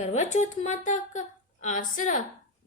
करवा चौथ माता का आसरा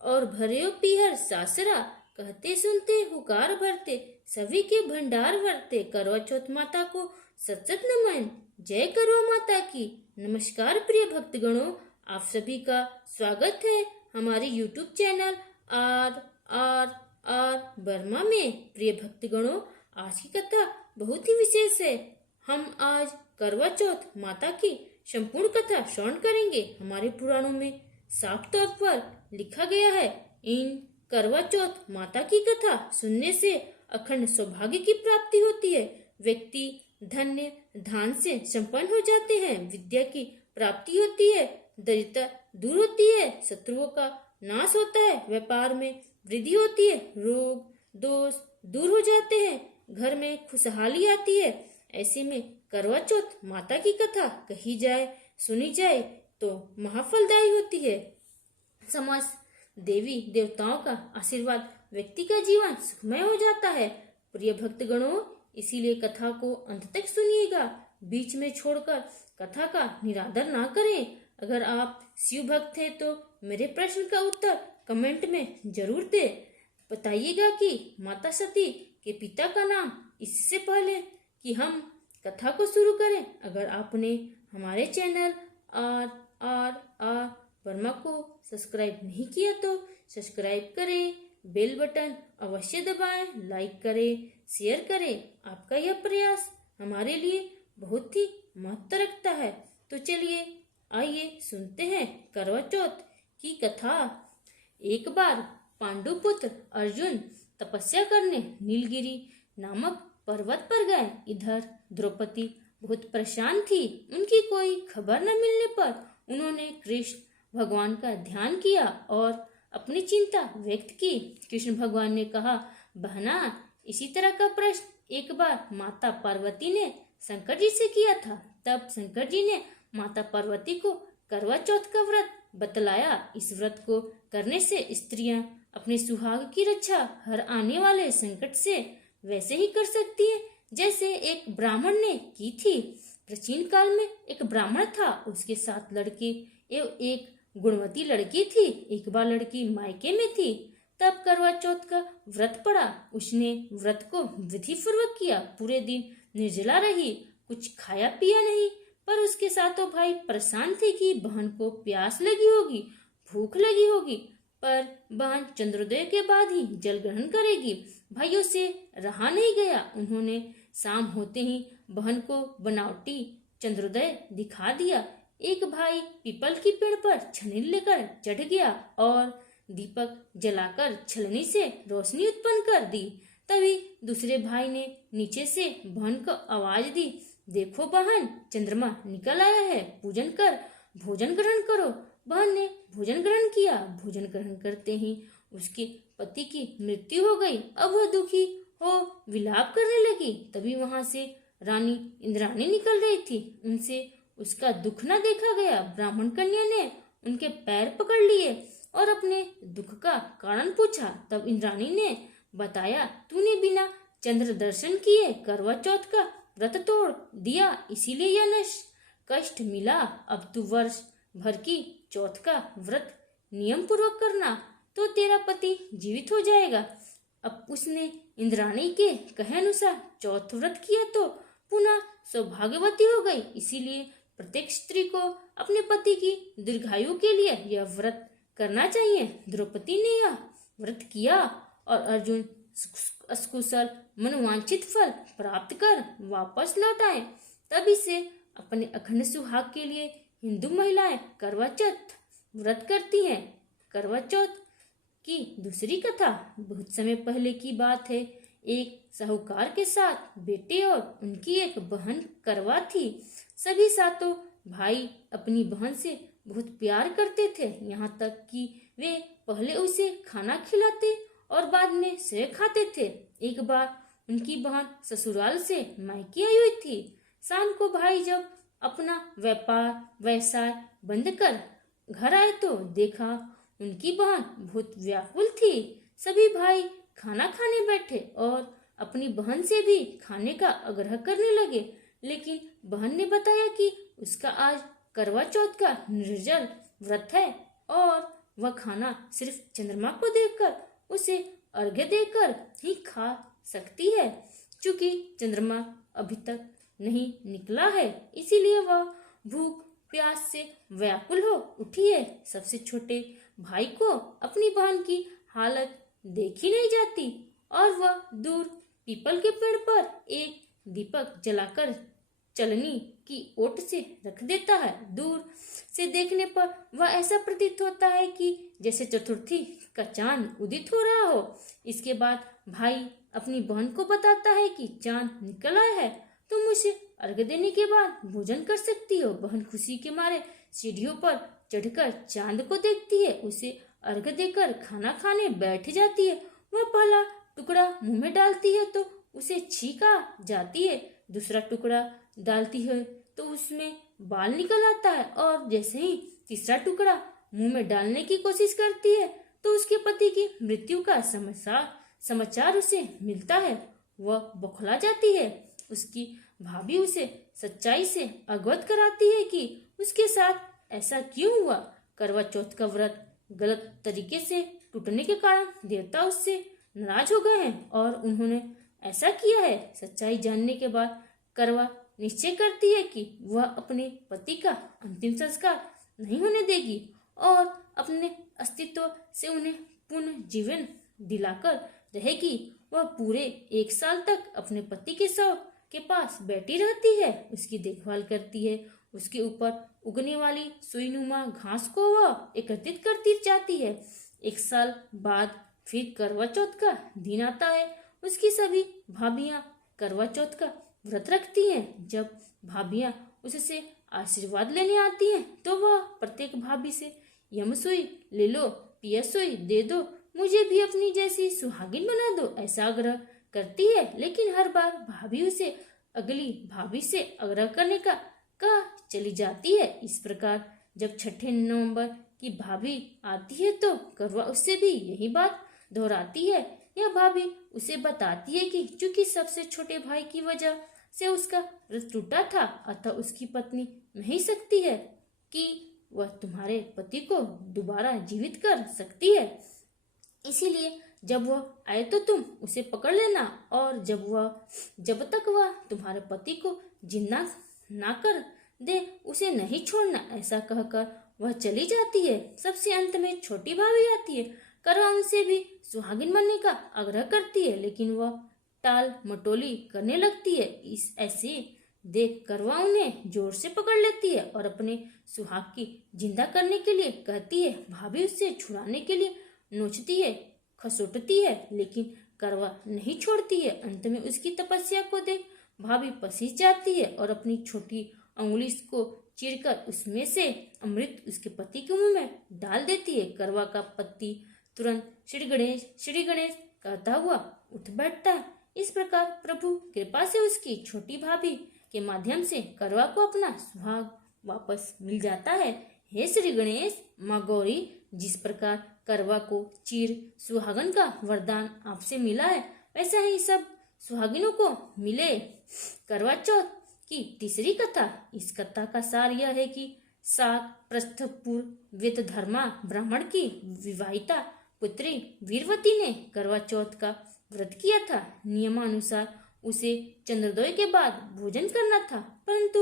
और भरियो पीहर सासरा, कहते सुनते हुकार भरते सभी के भंडार भरते। करवा चौथ माता को सत सत नमन, जय करवा माता की। नमस्कार प्रिय भक्तगणों, आप सभी का स्वागत है हमारे YouTube चैनल आर वर्मा में। प्रिय भक्तगणों, आज की कथा बहुत ही विशेष है। हम आज करवा चौथ माता की संपूर्ण कथा श्रवण करेंगे। हमारे पुराणों में साफ तौर पर लिखा गया है, इन करवा चौथ माता की कथा सुनने से अखंड सौभाग्य की प्राप्ति होती है। व्यक्ति धन्य धान से संपन्न हो जाते हैं, विद्या की प्राप्ति होती है, दरिद्रता दूर होती है, शत्रुओं का नाश होता है, व्यापार में वृद्धि होती है, रोग दोष दूर हो जाते हैं, घर में खुशहाली आती है। ऐसे में करवा चौथ माता की कथा कही जाए, सुनी जाए तो महाफलदायी होती है। समस्त देवी देवताओं का आशीर्वाद व्यक्ति का जीवन सुखमय हो जाता है। प्रिय भक्तगणों, इसीलिए कथा को अंत तक सुनिएगा, बीच में छोड़कर कथा का निरादर ना करें। अगर आप शिव भक्त हैं तो मेरे प्रश्न का उत्तर कमेंट में जरूर दे। बताइएगा कि माता सती के पिता का नाम। इससे पहले कि हम कथा को शुरू करें, अगर आपने हमारे चैनल आर वर्मा को सब्सक्राइब नहीं किया तो सब्सक्राइब करें, बेल बटन अवश्य दबाएं, लाइक करें, शेयर करें। आपका यह प्रयास हमारे लिए बहुत ही महत्व रखता है। तो चलिए आइए सुनते हैं करवा चौथ की कथा। एक बार पांडु पुत्र अर्जुन तपस्या करने नीलगिरी नामक पर्वत पर गए। इधर द्रौपदी बहुत परेशान थी। उनकी कोई खबर न मिलने पर उन्होंने कृष्ण भगवान का ध्यान किया और अपनी चिंता व्यक्त की। कृष्ण भगवान ने कहा, बहना, इसी तरह का प्रश्न एक बार माता पार्वती ने शंकर जी से किया था। तब शंकर जी ने माता पार्वती को करवा चौथ का व्रत बतलाया। इस व्रत को करने से स्त्रियां अपने सुहाग की रक्षा हर आने वाले संकट से वैसे ही कर सकती है जैसे एक ब्राह्मण ने की थी। प्राचीन काल में एक ब्राह्मण था, उसके 7 लड़के एवं एक गुणवती लड़की थी। एक बार लड़की मायके में थी, तब करवा चौथ का व्रत पड़ा। उसने व्रत को विधि पूर्वक किया, पूरे दिन निर्जला रही, कुछ खाया पिया नहीं। पर उसके साथों भाई परेशान थे कि बहन को प्यास लगी होगी, भूख लगी होगी, पर बहन चंद्रोदय के बाद ही जल ग्रहण करेगी। भाइयों से रहा नहीं गया। उन्होंने शाम होते ही बहन को बनावटी चंद्रोदय दिखा दिया। एक भाई पीपल की पेड़ पर छलनी लेकर चढ़ गया और दीपक जलाकर छलनी से रोशनी उत्पन्न कर दी। तभी दूसरे भाई ने नीचे से बहन को आवाज दी, देखो बहन, चंद्रमा निकल आया है, पूजन कर, भोजन ग्रहण करो। बहन ने भोजन ग्रहण किया। भोजन ग्रहण करते ही उसके पति की मृत्यु हो गई। अब वह दुखी हो विलाप करने लगी। तभी वहां से रानी इंद्राणी निकल रही थी। उनसे उसका दुख न देखा गया। ब्राह्मण कन्या ने उनके पैर पकड़ लिए और अपने दुख का कारण पूछा। तब इंद्राणी ने बताया, तूने बिना चंद्र दर्शन किए करवा चौथ का व्रत तोड़ दिया, इसीलिए यह कष्ट मिला। अब तू वर्ष भर की चौथ का व्रत नियम पूर्वक करना तो तेरा पति जीवित हो जाएगा। अब उसने इंद्राणी के कहे अनुसार चौथ व्रत किया तो पुनः सौभाग्यवती हो गई। इसीलिए प्रत्येक स्त्री को अपने पति की दीर्घायु के लिए यह व्रत करना चाहिए। द्रौपदी ने यह व्रत किया और अर्जुन असकुशल मनोवांछित फल प्राप्त कर वापस लौट आए। तभी से अपने अखंड सुहाग के लिए हिंदू महिलाएं करवा चौथ व्रत करती हैं। करवा चौथ की दूसरी कथा बहुत समय पहले की बात है। एक साहूकार के साथ बेटे और उनकी एक बहन करवा थी। सभी सातों भाई अपनी बहन से बहुत प्यार करते थे, यहाँ तक कि वे पहले उसे खाना खिलाते और बाद में स्वयं खाते थे। एक बार उनकी बहन ससुराल से मायके आई हुई थी। शाम को भाई जब अपना व्यापार व्यवसाय बंद कर घर आए तो देखा उनकी बहन बहुत व्याकुल थी। सभी भाई खाना खाने बैठे और अपनी बहन से भी खाने का आग्रह करने लगे, लेकिन बहन ने बताया कि उसका आज करवा चौथ का निर्जल व्रत है और वह खाना सिर्फ चंद्रमा को देखकर उसे अर्घ्य देकर ही खा सकती है। चूंकि चंद्रमा अभी तक नहीं निकला है, इसीलिए वह भूख प्यास से व्याकुल हो उठी है। सबसे छोटे भाई को अपनी बहन की हालत देखी नहीं जाती और वह दूर पीपल के पेड़ पर एक दीपक जलाकर चलनी की ओट से रख देता है। दूर से देखने पर वह ऐसा प्रतीत होता है कि जैसे चतुर्थी का चांद उदित हो रहा हो। इसके बाद भाई अपनी बहन को बताता है कि चांद निकल आया है, तुम उसे अर्घ्य देने के बाद भोजन कर सकती हो। बहन खुशी के मारे सीढ़ियों पर चढ़कर चांद को देखती है, उसे अर्घ्य देकर खाना खाने बैठ जाती है। वह पहला टुकड़ा मुंह में डालती है तो उसे छींक आ जाती है, दूसरा टुकड़ा डालती है तो उसमें बाल निकल आता है और जैसे ही तीसरा टुकड़ा मुंह में डालने की कोशिश करती है तो उसके पति की मृत्यु का समाचार उसे मिलता है। वह बौखला जाती है। उसकी भाभी उसे सच्चाई से अवगत कराती है कि उसके साथ ऐसा क्यों हुआ। करवा चौथ का व्रत गलत तरीके से टूटने के कारण देवता उससे नाराज हो गए हैं और उन्होंने ऐसा किया है। सच्चाई जानने के बाद करवा निश्चय करती है कि वह अपने पति का अंतिम संस्कार नहीं होने देगी और अपने अस्तित्व से उन्हें पुनः जीवन दिलाकर रहेगी। वह पूरे 1 साल तक अपने पति के शव के पास बैठी रहती है, उसकी देखभाल करती है, उसके ऊपर उगने वाली सुईनुमा घास को वह एकत्रित करती जाती है। 1 साल बाद फिर करवा चौथ का दिन आता है। उसकी सभी भाभियां करवा चौथ का व्रत रखती हैं। जब भाभियां उससे आशीर्वाद लेने आती हैं तो वह प्रत्येक भाभी से यमसुई ले लो, पियसुई दे दो, मुझे भी अपनी जैसी सुहागिन बना दो, ऐसा आग्रह करती है। लेकिन हर बार भाभी उसे अगली भाभी से आग्रह करने का कह चली जाती है। इस प्रकार जब 6 नवंबर की भाभी आती है तो करवा उससे भी यही बात दोहराती है। यह भाभी उसे बताती है कि चूंकि सबसे छोटे भाई की वजह से उसका व्रत टूटा था, अतः उसकी पत्नी नहीं सकती है कि वह तुम्हारे पति को दोबारा जीवित कर सकती है। इसीलिए जब वह आए तो तुम उसे पकड़ लेना और जब तक वह तुम्हारे पति को जिंदा ना कर दे उसे नहीं छोड़ना। ऐसा कहकर वह चली जाती है। सबसे अंत में छोटी भाभी आती है। करवा उनसे भी सुहागिन बनने का आग्रह करती है, लेकिन वह टाल मटोली करने लगती है। ऐसे देख करवा उन्हें जोर से पकड़ लेती है और अपने सुहाग की जिंदा करने के लिए कहती है। भाभी उससे छुड़ाने के लिए नोचती है, खसोटती है, लेकिन करवा नहीं छोड़ती है। अंत में उसकी तपस्या को देख भाभी पसीज जाती है और अपनी छोटी अंगुली को चीरकर उसमें से अमृत उसके पति के मुंह में डाल देती है। करवा का पति तुरंत श्री गणेश कहता हुआ उठ बैठता है। इस प्रकार प्रभु कृपा से उसकी छोटी भाभी के माध्यम से करवा को अपना सुहाग वापस मिल जाता है। हे श्री गणेश, माँ गौरी, जिस प्रकार करवा को चीर सुहागन का वरदान आपसे मिला है, वैसा ही सब सुहागिनों को मिले। करवा चौथ की तीसरी कथा। इस कथा का सार यह है कि 7 पृष्ठ पूर्व वेदधर्मा ब्राह्मण की विवाहिता पुत्री वीरवती ने करवा चौथ का व्रत किया था। नियमानुसार उसे चंद्रोदय के बाद भोजन करना था, परंतु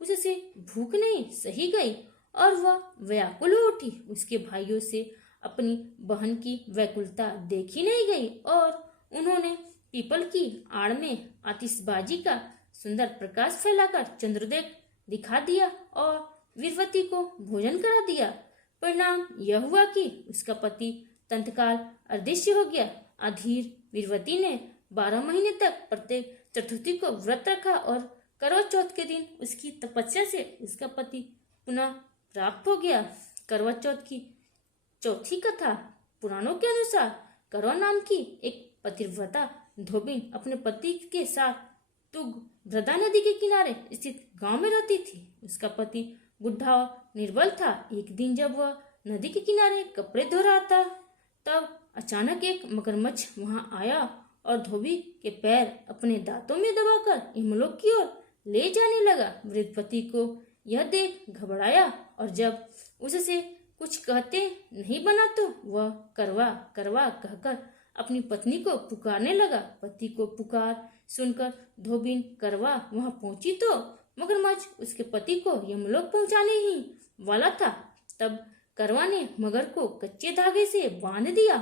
उससे भूख नहीं सही गई और वह व्याकुल हो उठी। उसके भाइयों से अपनी बहन की व्याकुलता देखी नहीं गई और उन्होंने पीपल की आड़ में आतिशबाजी का सुंदर प्रकाश फैलाकर चंद्रोदय दिखा दिया और वीरवती को भोजन करा दिया। परिणाम यह हुआ कि उसका पति तंतकाल अदृश्य हो गया। अधीर वीरवती ने 12 महीने तक प्रत्येक चतुर्थी को व्रत रखा और करवा चौथ के दिन उसकी तपस्या से उसका पति पुनः प्राप्त हो गया। करवा चौथ की चौथी कथा। पुराणों के अनुसार करवा नाम की एक पतिव्रता धोबिन अपने पति के साथ तुंगभद्रा नदी के किनारे स्थित गांव में रहती थी। उसका पति बुढ़ा और निर्बल था। एक दिन जब वह नदी के किनारे कपड़े धो रहा था, तब अचानक एक मगरमच्छ वहां आया और धोबी के पैर अपने दांतों में दबाकर यमलोक की ओर ले जाने लगा। वृद्ध पति को यह देख घबराया और जब उससे कुछ कहते नहीं बना तो वह करवा करवा कहकर अपनी पत्नी को पुकारने लगा। पति को पुकार सुनकर धोबिन करवा वहां पहुंची तो मगरमच्छ उसके पति को यमलोक पहुंचाने ही वाला था। तब करवा ने मगर को कच्चे धागे से बांध दिया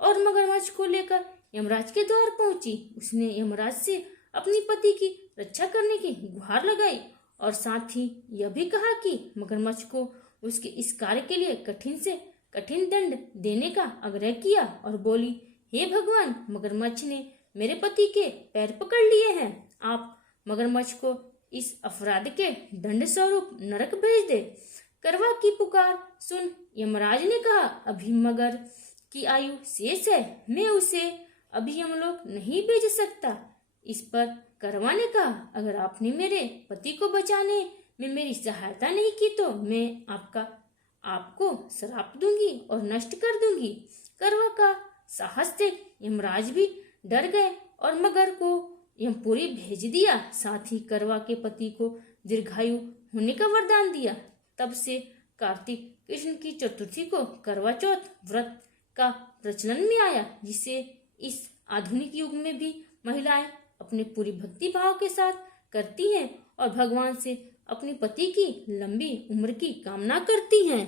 और मगरमच्छ को लेकर यमराज के द्वार पहुंची। उसने यमराज से अपनी पति की रक्षा करने की गुहार लगाई और साथ ही यह भी कहा कि मगरमच्छ को उसके इस कार्य के लिए कठिन से कठिन दंड देने का आग्रह किया और बोली, हे भगवान, मगरमच्छ ने मेरे पति के पैर पकड़ लिए हैं। आप मगरमच्छ को इस अपराध के दंड स्वरूप नरक भेज दे। करवा की पुकार सुन यमराज ने कहा, अभी मगर की आयु शेष है, मैं उसे अभी यमलोक नहीं भेज सकता। इस पर करवा ने कहा, अगर आपने मेरे पति को बचाने में मेरी सहायता नहीं की तो मैं आपको श्राप दूंगी और नष्ट कर दूंगी। करवा का साहस देख यमराज भी डर गए और मगर को यमपुरी भेज दिया। साथ ही करवा के पति को दीर्घायु होने का वरदान दिया। तब से कार्तिक कृष्ण की चतुर्थी को करवा चौथ व्रत का प्रचलन में आया, जिसे इस आधुनिक युग में भी महिलाएं अपने पूरी भक्ति भाव के साथ करती हैं और भगवान से अपने पति की लंबी उम्र की कामना करती हैं।